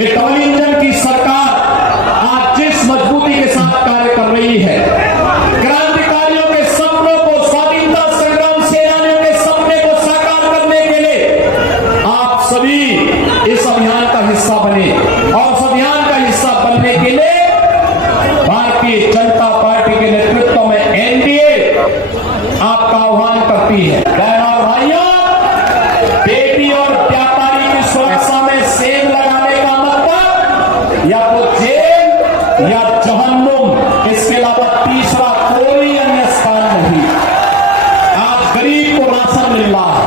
Double engine की सरकार आज जिस मजबूती के साथ कार्य कर रही है, क्रांतिकारियों के सपनों को, स्वाधीनता संग्राम सेनानियों के सपने को साकार करने के लिए आप सभी इस अभियान का हिस्सा बने और उस अभियान का हिस्सा बनने के लिए भारतीय जनता पार्टी के नेतृत्व में एनडीए आपका आह्वान करती है। बहनों और भाइयों, बेटी और व्यापारी की सुरक्षा में सेब लगाने का मतलब या तो जेल या जहन्नुम, इसके अलावा तीसरा कोई अन्य स्थान नहीं। आज गरीब को राशन मिल रहा है,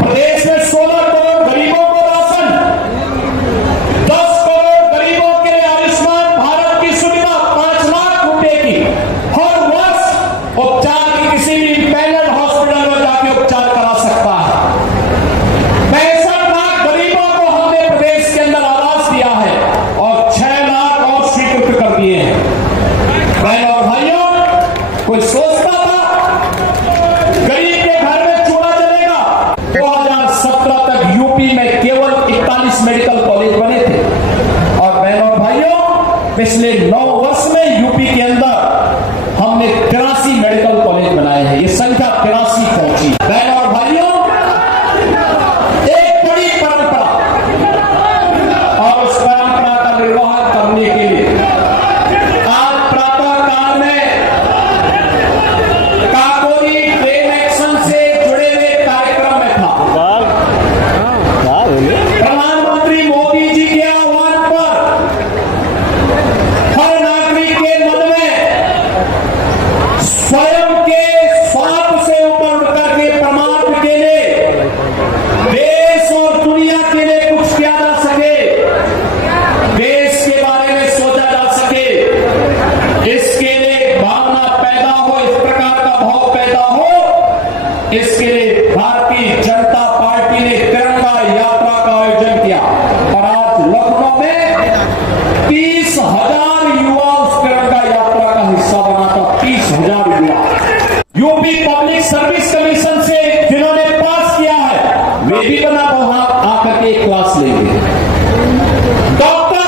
प्रदेश में 16 करोड़ गरीबों को राशन, 10 करोड़ गरीबों के लिए आयुष्मान भारत की सुविधा 5 लाख रुपए की हर वर्ष उपचार की किसी भी पैनल हॉस्पिटल में जाके उपचार करा सकता है। 65 लाख गरीबों को हमने प्रदेश के अंदर आवास दिया है और 6 लाख और स्वीकृत कर दिए हैं। बहनों और भाइयों, कोई सोचता था गरीब के घर में चूड़ा चलेगा? 2017 तक यूपी में केवल 41 मेडिकल कॉलेज बने थे और बहनों और भाइयों, पिछले 9 वर्ष में यूपी के अंदर हमने 83 मेडिकल कॉलेज बनाए हैं। ये संख्या 83 पहुंची। बहनों और भाइयों, एक बड़ी परंपरा और उस परंपरा का निर्वहन करने के लिए आज प्रातःकाल में काकोरी ट्रेन एक्शन से जुड़े हुए कार्यक्रम में था। प्रधानमंत्री मोदी जी के आह्वान पर हर नागरिक के मन में स्वयं के स्वार्थ से ऊपर उठ करके परमात्मा के लिए, देश और दुनिया के लिए कुछ किया जा सके, देश के बारे में सोचा जा सके, इसके लिए भावना पैदा हो, इस प्रकार का भाव पैदा हो, इसके लिए भारतीय जनता पार्टी ने तिरंगा यात्रा का आयोजन किया और आज लखनऊ में 30,000 युवा उस तिरंगा यात्रा का हिस्सा बनाता। 30,000 युवा यूपी पब्लिक सर्विस कमीशन से जिन्होंने पास किया है, वे भी बना वहां आकर के क्लास लेंगे। डॉक्टर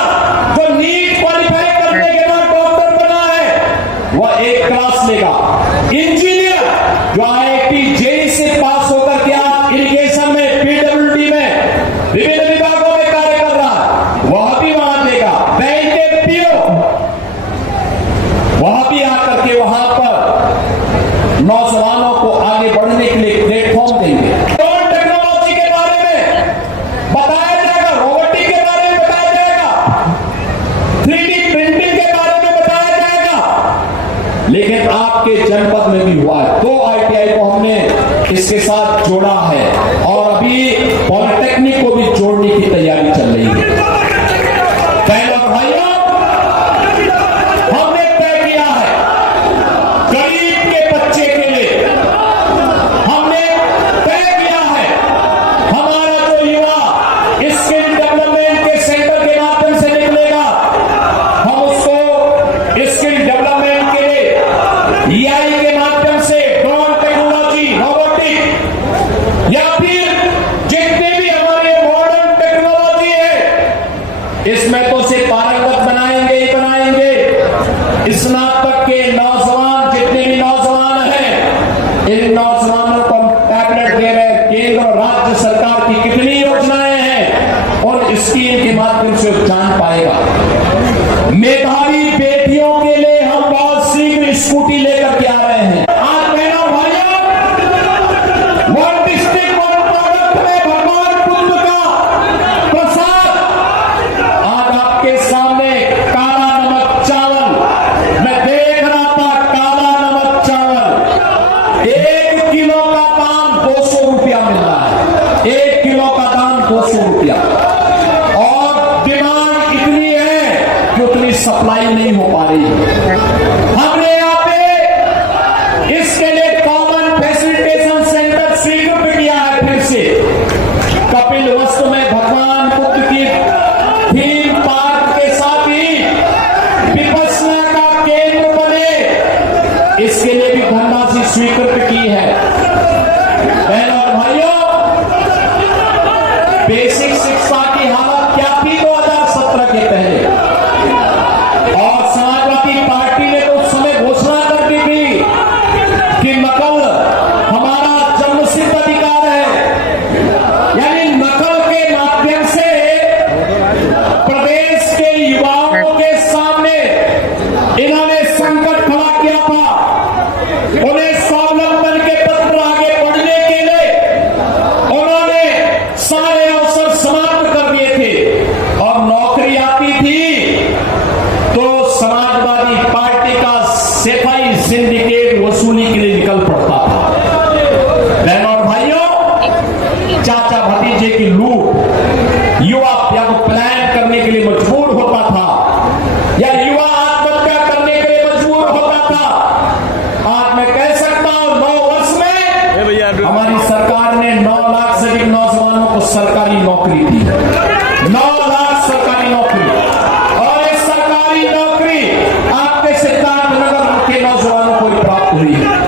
जो नीट क्वालिफाई करने के बाद डॉक्टर बना है, वह एक क्लास लेगा। इंजीनियर जो IIT जेई से पास होकर के आज इरिगेशन में, पीडब्ल्यूडी में, विभिन्न विभागों में कार्य कर रहा है, वह भी वहां देगा। बैंक के पीओ वह भी आकर के वहां पर नौजवानों को आगे बढ़ने के लिए प्लेटफॉर्म देंगे। ड्रोन टेक्नोलॉजी के बारे में बताया जाएगा, रोबोटिक के बारे में बताया जाएगा, 3D प्रिंटिंग के बारे में बताया जाएगा। लेकिन आपके जनपद में भी हुआ है। 2 ITI को हमने इसके साथ जोड़ा है और अभी पॉलिटेक्निक को भी जोड़ने की तैयारी चल रही है। बहनों और भाइयों, हमने तय किया है गरीब के बच्चे के लिए, हमने तय किया है हमारा जो युवा स्किल डेवलपमेंट के सेंटर के माध्यम से निकलेगा, हम उसको स्किल डेवलपमेंट के लिए EI के माध्यम से ड्रोन टेक्नोलॉजी, रोबोटिक या फिर जितने भी हमारे मॉडर्न टेक्नोलॉजी है, इसमें तो से पारंगत बनाएंगे ही बनाएंगे। स्नातक के नौजवान, जितने भी नौजवान हैं, इन नौजवानों को हम टैबलेट दे रहे हैं। केंद्र और राज्य सरकार की कितनी योजनाएं हैं, और स्कीम के माध्यम से जान पाएगा। मेधावी बेटियों के लिए हम बहुत शीघ्र स्कूटी लेकर के आ रहे हैं। आज बहनों भाइयों, वन डिस्ट्रिक्ट वन प्रोडक्ट में भगवान बुद्ध का प्रसाद आज आपके सामने, काला नमक चावल, मैं देख रहा था काला नमक चावल, 1 किलो का दाम 200 रुपया मिल रहा है। 1 किलो का दाम 200 रुपया, और डिमांड इतनी है कि उतनी सप्लाई नहीं हो पा रही है। हमने यहाँ पे इसके लिए कॉमन फैसिलिटेशन सेंटर स्वीकृत किया है। फिर से कपिल वस्तु में भगवान बुद्ध की थीम पार्क के साथ ही विपश्यना का केंद्र बने, इसके लिए भी धनराशि स्वीकृत की है। बहनों और भाइयों, बेसिक शिक्षा की हालत क्या थी 2000 करने के लिए मजबूर होता था या युवा आत्महत्या करने के लिए मजबूर होता था। आज मैं कह सकता हूं 9 वर्ष में हमारी सरकार ने 9 लाख से अधिक नौजवानों को सरकारी नौकरी दी। 9 लाख सरकारी नौकरी, और ये सरकारी नौकरी आपके सिद्धार्थनगर के नौजवानों को प्राप्त हुई है।